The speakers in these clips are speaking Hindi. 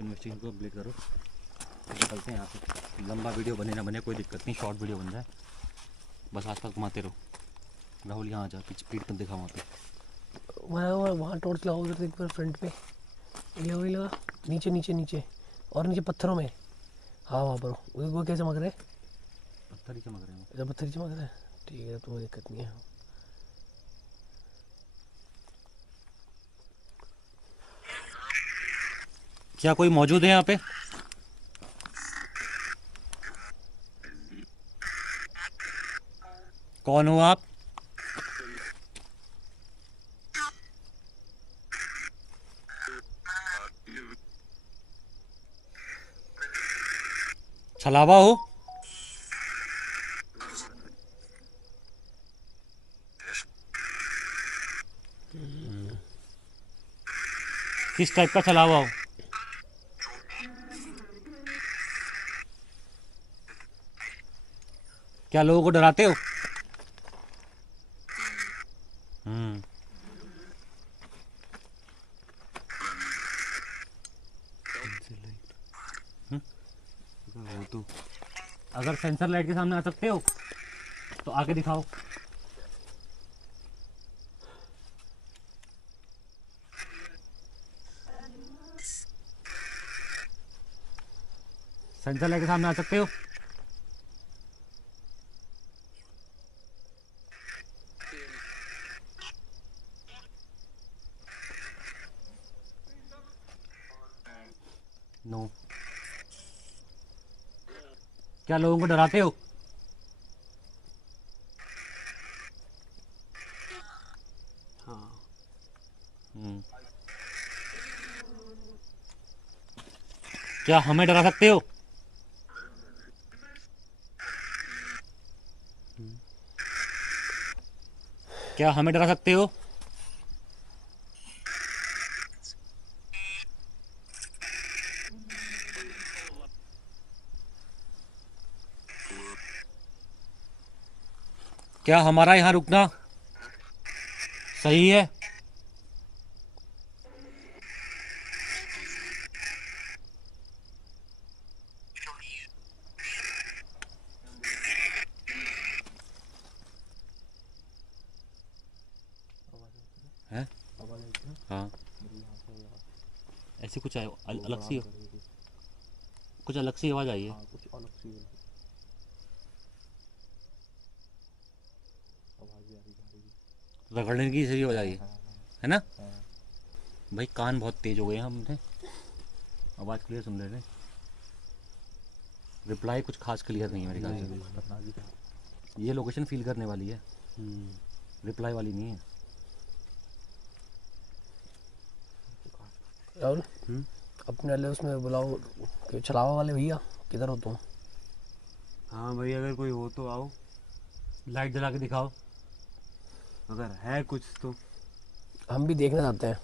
तो इन्वेस्टिगेशन को कंप्लीट करो, निकलते हैं यहाँ से। लंबा वीडियो बने ना बने कोई दिक्कत नहीं, शॉर्ट वीडियो बन जाए, बस आसपास घुमाते रहो। राहुल यहाँ आ जा, पीठ पर दिखा वहाँ पे। वहाँ टॉर्च लगाओ उधर एक बार फ्रंट पे। ये वही लगा, नीचे नीचे नीचे और नीचे पत्थरों में। हाँ वहाँ पर वो क्या चमक रहा है? पत्थर ही चमक रहे हैं। अच्छा पत्थर ही चमक रहा है, ठीक है तो कोई दिक्कत नहीं है। क्या कोई मौजूद है यहाँ पे? कौन हो आप? छलावा हो? किस टाइप का छलावा हो? क्या लोगों को डराते हो? वो तो अगर सेंसर लाइट के सामने आ सकते हो तो आके दिखाओ। सेंसर लाइट के सामने आ सकते हो? नो। क्या लोगों को डराते हो? हाँ। क्या हमें डरा सकते हो? क्या हमें डरा सकते हो? क्या हमारा यहाँ रुकना सही है? है? हाँ ऐसे कुछ अलग सी, कुछ अलग सी आवाज़ आई है। कुछ अलग सी रगड़ने की सही आवाज़ आई है ना? भाई कान बहुत तेज हो गए हैं हमने, आवाज़ क्लियर सुन ले रहे। रिप्लाई कुछ खास क्लियर नहीं है मेरे ख्याल से। ये लोकेशन फील करने वाली है, रिप्लाई वाली नहीं है। राहुल अपने वाले उसमें बुलाओ कि छलावा वाले भैया किधर हो तुम? हाँ भाई अगर कोई हो तो आओ, लाइट जला के दिखाओ। अगर है कुछ तो हम भी देखना चाहते हैं,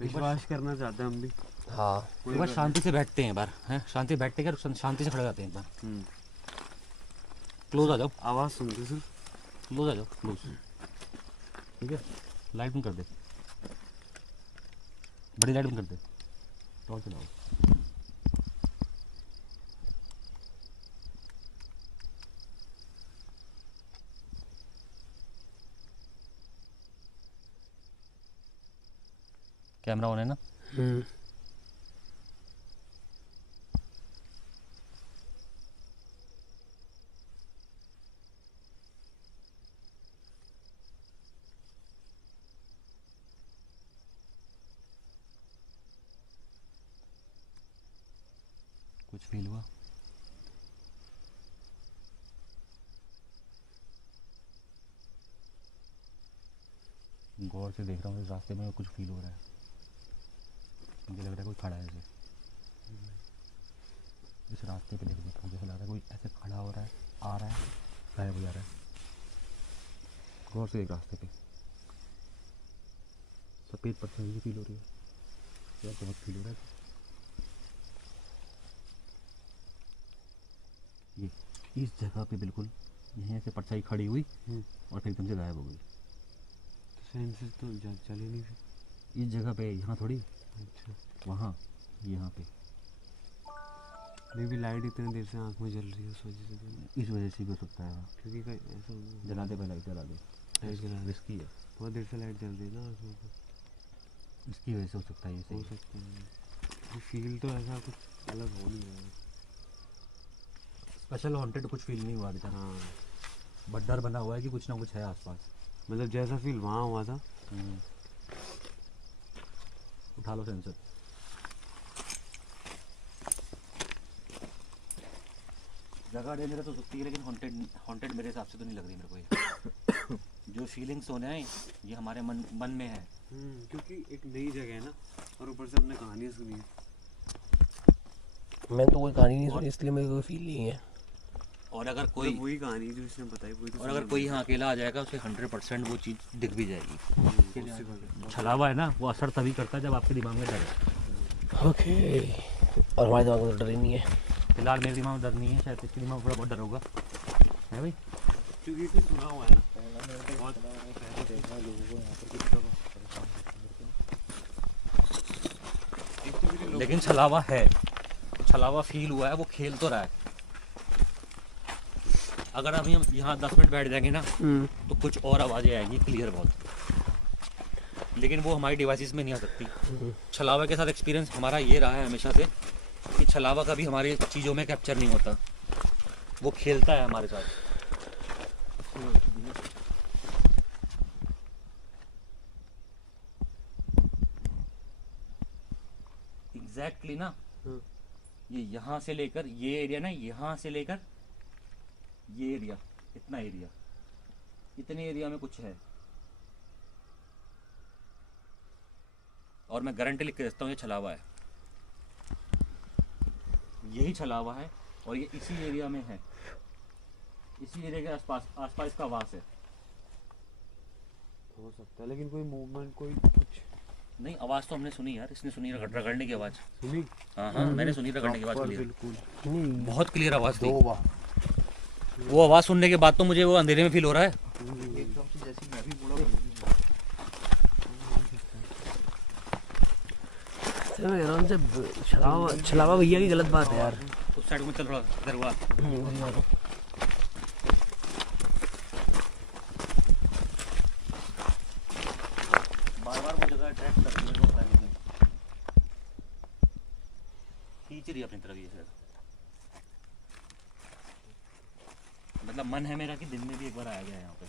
विश्वास करना चाहते हैं हम भी। हाँ एक बार शांति से बैठते हैं, एक बार हैं शांति बैठते हैं, शांति से खड़े जाते हैं एक बार। क्लोज आ जाओ, आवाज़ सुनते सर। क्लोज आ जाओ, क्लोज। ठीक है, लाइट बंद कर दे, बड़ी लाइट बंद कर दे, टॉर्च चलाओ। कैमरा ऑन है ना? कुछ फील हुआ? गौर से देख रहा हूँ, इस रास्ते में कुछ फील हो रहा है, मुझे लग रहा है कोई खड़ा है ऐसे। इस रास्ते पे देख रहा हूँ, जैसे लग रहा है कोई ऐसे खड़ा हो रहा है, आ रहा है, गायब हो जा रहा है। गौर से एक रास्ते पे सफ़ेद पत्थर भी फील हो रही है, यार बहुत फील हो रहा है। ये इस जगह पे बिल्कुल यहीं से परछाई खड़ी हुई और फिर एकदम से गायब हो गई। तो सेंसर तो चल ही नहीं फिर। इस जगह पे, यहाँ थोड़ी, अच्छा वहाँ यहाँ पे। मे भी लाइट इतनी देर से आँख में जल रही है उस वजह से तो। इस वजह से भी हो सकता है। क्योंकि ऐसा जला दे, लाइट जला दे, लाइट जला रही रिस्की है, बहुत देर से लाइट जल रही है ना आँख में, इसकी वजह से हो सकता है ये हो सही। सकता है। फील तो ऐसा कुछ अलग हो नहीं रहा है। स्पेशल हॉन्टेड कुछ फील नहीं हुआ अभी तक, हाँ बट डर बना हुआ है कि कुछ ना कुछ है आसपास। मतलब जैसा फील वहाँ हुआ था। उठा लो सेंसर। जगह डेंजरस हो सकती है लेकिन हॉन्टेड मेरे हिसाब से तो नहीं लग रही मेरे को ये। जो फीलिंग्स होने हैं ये हमारे मन में है। क्योंकि एक नई जगह है ना, और ऊपर से हमने कहानियाँ सुनी है। मैं तो कोई कहानी नहीं सुनी इसलिए मेरे को फील नहीं है। और अगर कोई मतलब वही कहानी जो इसने बताई वही तो और अगर कोई यहाँ अकेला आ जाएगा उसे 100% वो चीज़ दिख भी जाएगी। possible है। छलावा है ना, वो असर तभी करता है जब आपके दिमाग में डर है। ओके, और हमारे दिमाग में तो डर ही नहीं है। फिलहाल मेरे दिमाग में डर नहीं है, शायद इसके दिमाग में थोड़ा बहुत डर होगा, है भाई। क्योंकि इसने सुना हुआ है ना बहुत लेकिन छलावा है, छलावा फील हुआ है, वो खेल तो रहा है। अगर अभी हम यहाँ 10 मिनट बैठ जाएंगे ना तो कुछ और आवाज़ें आएंगी क्लियर बहुत, लेकिन वो हमारी डिवाइसेस में नहीं आ सकती। छलावा के साथ एक्सपीरियंस हमारा ये रहा है हमेशा से कि छलावा कभी हमारी चीज़ों में कैप्चर नहीं होता, वो खेलता है हमारे साथ। एग्जैक्टली ना, ये यहाँ से लेकर ये एरिया ना, यहाँ से लेकर ये एरिया, इतना एरिया, इतने एरिया में कुछ है। और मैं गारंटी लिख के देता हूँ ये छलावा है, यही छलावा है और ये इसी एरिया में है, इसी एरिया के आसपास इसका वास है। हो सकता है, लेकिन कोई मूवमेंट कोई कुछ नहीं, आवाज़ तो हमने सुनी यार, इसने सुनी रगड़ने की आवाज़। सुनी। हाँ मैंने सुनी रगड़ने की आवाज़, क्लियर, बिल्कुल बहुत क्लियर आवाज़ थी। वो आवाज़ सुनने के बाद तो मुझे वो अंधेरे में फील हो रहा है। एकदम से जैसे मैं भी बूढ़ा मैं कह रहा हूँ जब छलावा भैया की गलत बात है यार। उस साइड में चल रहा इधर हुआ। बार-बार वो जगह अट्रैक्ट कर रही है, वो प्लानिंग में खींच रही है अपनी तरफ ये शायद। मतलब मन है मेरा कि दिन में भी एक बार आया गया यहाँ पे,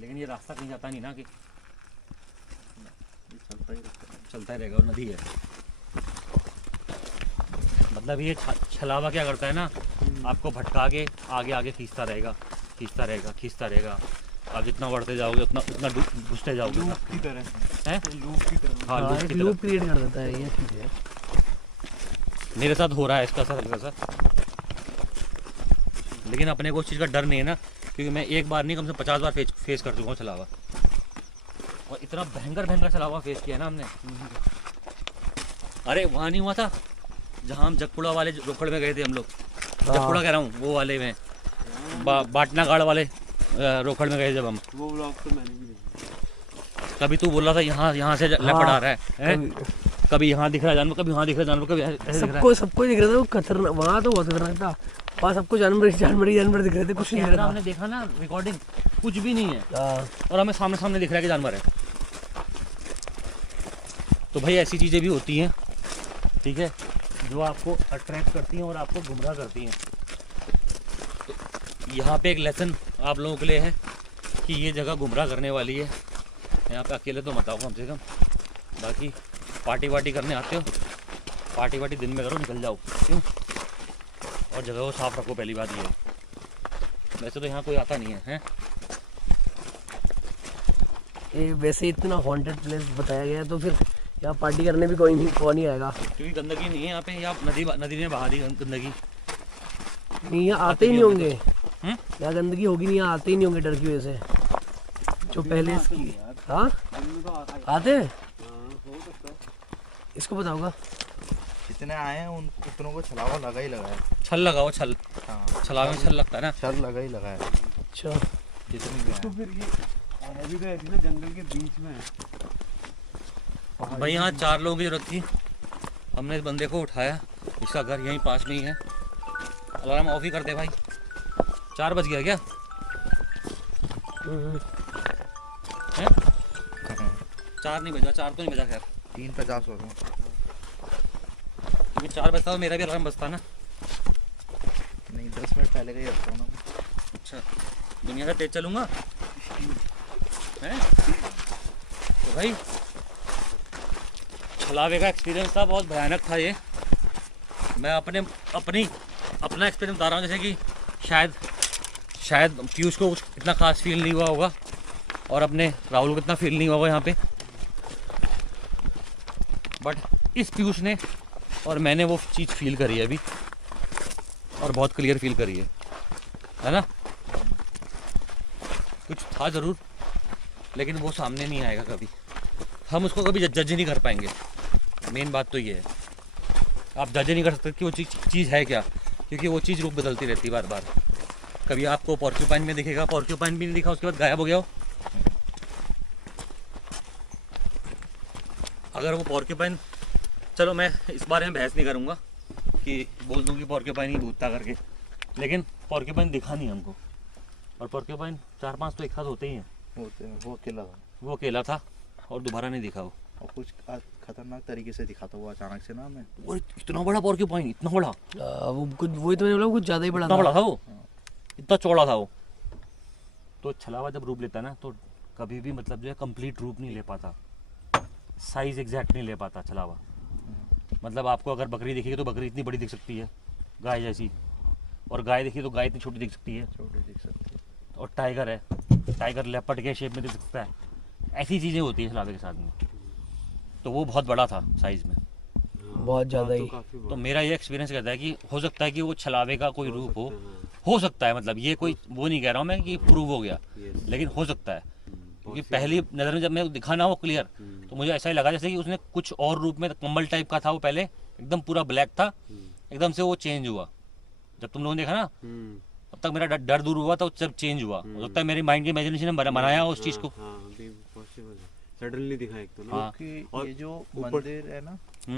लेकिन ये रास्ता कहीं जाता नहीं ना, कि चलता ही रहेगा, और नदी है। मतलब ये छलावा क्या करता है ना, आपको भटका के आगे आगे खींचता रहेगा, खींचता रहेगा, खींचता रहेगा। आप जितना बढ़ते जाओगे उतना उतना घुसते जाओगे। लूप की तरह हैं? लूप की तरह। हाँ, लूप की लूप तरह। क्रिएट कर देता है ये चीज़ है। मेरे साथ हो रहा है इसका असर हल्का सा, लेकिन अपने को उस चीज़ का डर नहीं है ना, क्योंकि मैं एक बार नहीं कम से 50 बार फेस कर चुका हूँ छलावा, और इतना भयंकर छलावा फेस किया ना हमने। अरे वहाँ नहीं हुआ था जहाँ हम जगपुड़ा वाले रोकड़ में गए थे हम लोग, जगपुड़ा कह रहा हूँ, वो वाले में बाटना गाड़ वाले रोकड़ में गए जब हम। वो व्लॉग तो मैंने भी देखा। कभी तू बोल रहा था यहाँ से लपड़ आ रहा है, कभी यहाँ दिख रहा है जानवर, कभी यहाँ दिख रहा है जानवर, कभी ऐसे दिख रहा है। सबको दिख रहा था वो खतरनाक, वहाँ तो बहुत खतरनाक था। वहाँ सबको जानवर दिख रहे थे, कुछ नहीं दिख रहा था। हमने देखा ना रिकॉर्डिंग, कुछ भी नहीं है, हाँ। और हमें सामने दिख रहा है कि जानवर है। तो भाई ऐसी चीज़ें भी होती हैं, ठीक है, जो आपको अट्रैक्ट करती हैं और आपको गुमराह करती हैं। तो यहाँ पे एक लेसन आप लोगों के लिए है कि ये जगह गुमराह करने वाली है। यहाँ पे अकेले तो मत आओ कम से कम, बाकी पार्टी करने आते हो, पार्टी दिन में करो, निकल जाओ, क्यों? और जगह को साफ रखो, पहली बात ये है। वैसे तो यहाँ कोई आता नहीं है, हैं? ये वैसे इतना हॉन्टेड प्लेस बताया गया है, तो फिर यहाँ पार्टी करने भी कोई नहीं आएगा, क्योंकि गंदगी नहीं है यहाँ पे, यहाँ नदी में बहा दी गंदगी। नहीं यहाँ आते ही नहीं होंगे, हम्म? यहाँ गंदगी होगी नहीं, यहाँ आते ही नहीं होंगे डर की वजह से। जो पहले इसकी हाँ आते हैं, इसको बताऊंगा। जितने आए हैं उन उतनों को छलावा लगा ही लगा है। छल लगाओ, छल, हाँ, छलावे में छल लगता है ना। छल लगा ही लगा है अच्छा, जितनी भी तो हैं। फिर ये अभी तो ऐसी ना जंगल के बीच में है। भाई यहाँ 4 लोगों की जरूरत थी, हमने इस बंदे को उठाया, इसका घर यहीं पास में ही है। अलार्म ऑफ ही कर दे भाई, 4 बज गया क्या है? 4 नहीं बजा, 4 तो नहीं बजा, खैर 3:50 हो गए। क्योंकि 4 बजता तो मेरा भी अलार्म बजता ना। नहीं 10 मिनट पहले का ही रखता हूँ ना मैं। अच्छा, दुनिया का तेज चलूँगा हैं? तो भाई छलावे का एक्सपीरियंस था, बहुत भयानक था ये। मैं अपना एक्सपीरियंस बता रहा हूँ, जैसे कि शायद पीयूष को कुछ इतना खास फील नहीं हुआ होगा और अपने राहुल को इतना फील नहीं हुआ होगा यहाँ पे, बट इस पीयूष ने और मैंने वो चीज़ फील करी है अभी, और बहुत क्लियर फील करी है ना? कुछ था ज़रूर, लेकिन वो सामने नहीं आएगा कभी, हम उसको कभी जज नहीं कर पाएंगे। मेन बात तो ये है, आप जज नहीं कर सकते कि वो चीज़ है क्या, क्योंकि वो चीज़ रूप बदलती रहती है बार बार। कभी आपको पॉर्क्यूपाइन में दिखेगा, पॉर्क्यूपाइन भी नहीं दिखा, उसके बाद गायब हो गया हो। अगर वो पॉर्क्यूपाइन, चलो मैं इस बारे में बहस नहीं करूँगा कि बोल दूँ कि पॉर्क्यूपाइन ही भूतता करके, लेकिन पॉर्क्यूपाइन दिखा नहीं हमको, और पॉर्क्यूपाइन 4-5 तो एक साथ होते ही हैं। वो अकेला था, वो अकेला था और दोबारा नहीं दिखा वो, और कुछ खतरनाक तरीके से दिखा था वो अचानक से ना। मैं और इतना बड़ा पॉर्क्यूपाइन, इतना बड़ा, वो कुछ वही तो मैंने बोला, कुछ ज़्यादा ही बड़ा इतना था। बड़ा था वो, इतना चौड़ा था वो। तो छलावा जब रूप लेता है ना, तो कभी भी मतलब जो है कंप्लीट रूप नहीं ले पाता, साइज एग्जैक्ट नहीं ले पाता छलावा। मतलब आपको अगर बकरी दिखेगी तो बकरी इतनी बड़ी दिख सकती है, गाय जैसी, और गाय देखिए तो गाय इतनी छोटी दिख सकती है, छोटे देख सकते हैं। और टाइगर है, टाइगर लेपर्ड के शेप में दिख सकता है। ऐसी चीज़ें होती हैं छलावे के साथ में। तो वो बहुत बड़ा था साइज़ में, बहुत ज़्यादा ही। काफी तो मेरा ये एक्सपीरियंस कहता है कि हो सकता है कि वो छलावे का कोई रूप हो सकता है। मतलब ये कोई वो नहीं कह रहा हूँ मैं कि प्रूव हो गया, लेकिन हो सकता है, क्योंकि पहली नज़र में जब मैं दिखा ना वो क्लियर, तो मुझे ऐसा ही लगा जैसे कि उसने कुछ और रूप में, कम्बल टाइप का था वो, पहले एकदम पूरा ब्लैक था, एकदम से वो चेंज हुआ। जब तुम लोगों ने देखा ना, अब तक मेरा डर दूर हुआ था, जब चेंज हुआ। हो सकता है मेरी माइंड की इमेजिनेशन ने बनाया उस चीज़ को। सडनली दिखा एक तो ना। हाँ। क्योंकि और ये जो ऊपर- मंदिर है ना,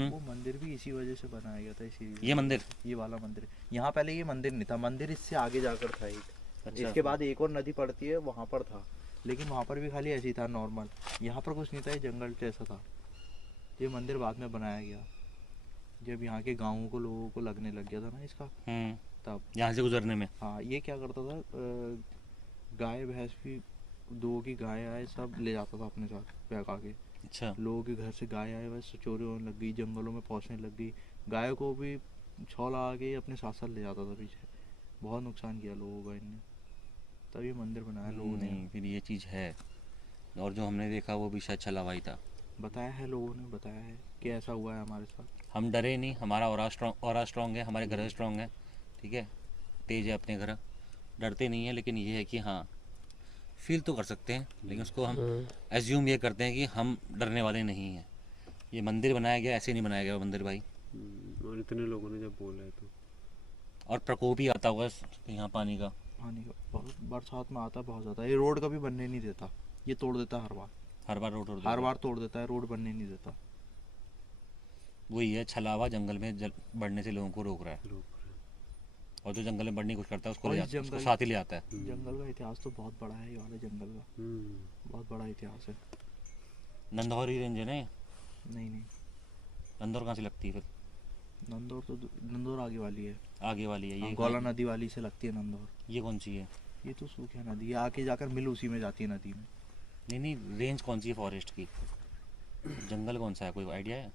वो मंदिर भी इसी वजह से बनाया गया था। इसी ये मंदिर, ये वाला मंदिर, यहाँ पहले ये मंदिर नहीं था, मंदिर इससे आगे जाकर था एक। अच्छा। इसके बाद एक और नदी पड़ती है, वहाँ पर था, लेकिन वहाँ पर भी खाली ऐसे ही था नॉर्मल। यहाँ पर कुछ नहीं था, ये जंगल जैसा था। ये मंदिर बाद में बनाया गया, जब यहाँ के गाँवों को, लोगों को लगने लग गया था ना इसका, तब। यहाँ से गुजरने में। हाँ, ये क्या करता था, गाय भैंस भी, 2 की गाय आए सब ले जाता था अपने साथ बहका के। अच्छा, लोगों के घर से गाय आए, बस चोरी होने लग गई, जंगलों में पहुंचने लग गई। गायों को भी छौ लगा के अपने साथ साथ ले जाता था पीछे। बहुत नुकसान किया लोगों का इनने, तब ये मंदिर बनाया लोगों ने। नहीं, फिर ये चीज़ है। और जो हमने देखा वो भी शायद छलावा ही था। बताया है, लोगों ने बताया है कि ऐसा हुआ है हमारे साथ। हम डरे नहीं, हमारा ऑरा स्ट्रॉन्ग है, हमारे घर स्ट्रॉन्ग है, ठीक है, तेज है अपने घर, डरते नहीं है। लेकिन ये है कि हाँ, फील तो कर सकते हैं, लेकिन उसको हम एज्यूम ये करते हैं कि हम डरने वाले नहीं हैं। ये मंदिर बनाया गया, ऐसे नहीं बनाया गया वो मंदिर भाई। और इतने लोगों ने जब बोला है तो और प्रकोप ही आता हुआ यहाँ पानी का। पानी का बहुत बरसात में आता है बहुत ज़्यादा। ये रोड कभी बनने नहीं देता, ये तोड़ देता है हर बार। हर बार रोड हर बार तोड़ देता है, रोड बनने नहीं देता। वही है, छलावा जंगल में बढ़ने से लोगों को रोक रहा है, लोग और जो जंगल में बढ़ने की कोशिश करता है उसको और ले इस जाता है, उसको जंगल- साथ ही ले आता है। जंगल का इतिहास तो बहुत बड़ा है, ये वाले जंगल का बहुत बड़ा इतिहास है। नंदौरी रेंज है ना ये? नहीं नहीं, नंदौर कहाँ से लगती है फिर? नंदौर तो नंदौर आगे वाली है, आगे वाली है ये? गौला नदी वाली से लगती है नंदौर। ये कौन सी है? ये तो सूखा नदी है, आके जाकर मिल उसी में जाती है नदी में। नहीं नहीं, रेंज कौन सी है फॉरेस्ट की? जंगल कौन सा है, कोई आइडिया है?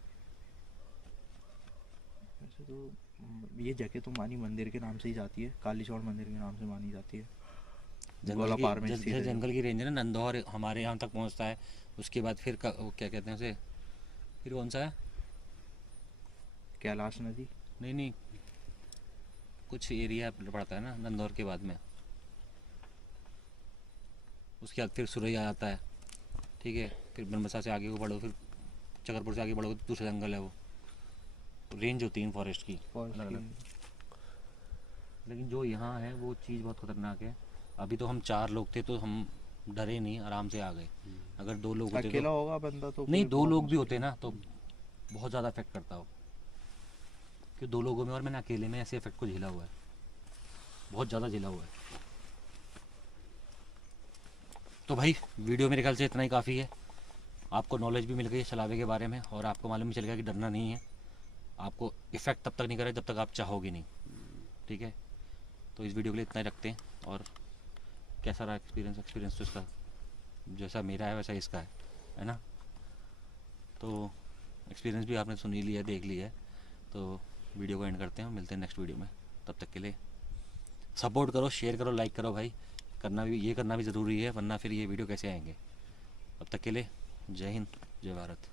वैसे तो ये जगह तो मानी मंदिर के नाम से ही जाती है, कालीचौड़ मंदिर के नाम से मानी जाती है। गोला पार में स्थित है। जंगल की रेंज है ना, नंदौर हमारे यहाँ तक पहुँचता है। उसके बाद फिर वो क्या कहते हैं उसे, फिर कौन सा है? कैलाश नदी। नहीं नहीं, कुछ एरिया पड़ता है ना नंदौर के बाद में, उसके बाद फिर सुरैया आता है, ठीक है, फिर बनबसा से आगे को बढ़ो, फिर चकरपुर से आगे बढ़ो तो दूसरा जंगल है। वो रेंज होती है फॉरेस्ट की अलग अलग। लेकिन जो यहाँ है वो चीज़ बहुत खतरनाक है। अभी तो हम 4 लोग थे तो हम डरे नहीं, आराम से आ गए। अगर 2 लोग होते अकेला तो होगा बंदा तो नहीं, फिर 2 बहुत लोग भी मुश्किल होते ना तो बहुत ज़्यादा इफेक्ट करता हो। कि 2 लोगों में और मैंने अकेले में ऐसे इफेक्ट को झेला हुआ है, बहुत ज़्यादा झेला हुआ है। तो भाई वीडियो मेरे ख्याल से इतना ही काफ़ी है। आपको नॉलेज भी मिल गई है चलावे के बारे में, और आपको मालूम भी चल गया कि डरना नहीं है। आपको इफ़ेक्ट तब तक नहीं करे जब तक आप चाहोगे नहीं, ठीक है। तो इस वीडियो के लिए इतना ही रखते हैं। और कैसा रहा एक्सपीरियंस तो इसका जैसा मेरा है वैसा इसका है ना। तो एक्सपीरियंस भी आपने सुन ही लिया, देख लिया है। तो वीडियो को एंड करते हैं, मिलते हैं नेक्स्ट वीडियो में। तब तक के लिए सपोर्ट करो, शेयर करो, लाइक करो भाई, ये करना भी ज़रूरी है, वरना फिर ये वीडियो कैसे आएंगे। तब तक के लिए जय हिंद, जय भारत।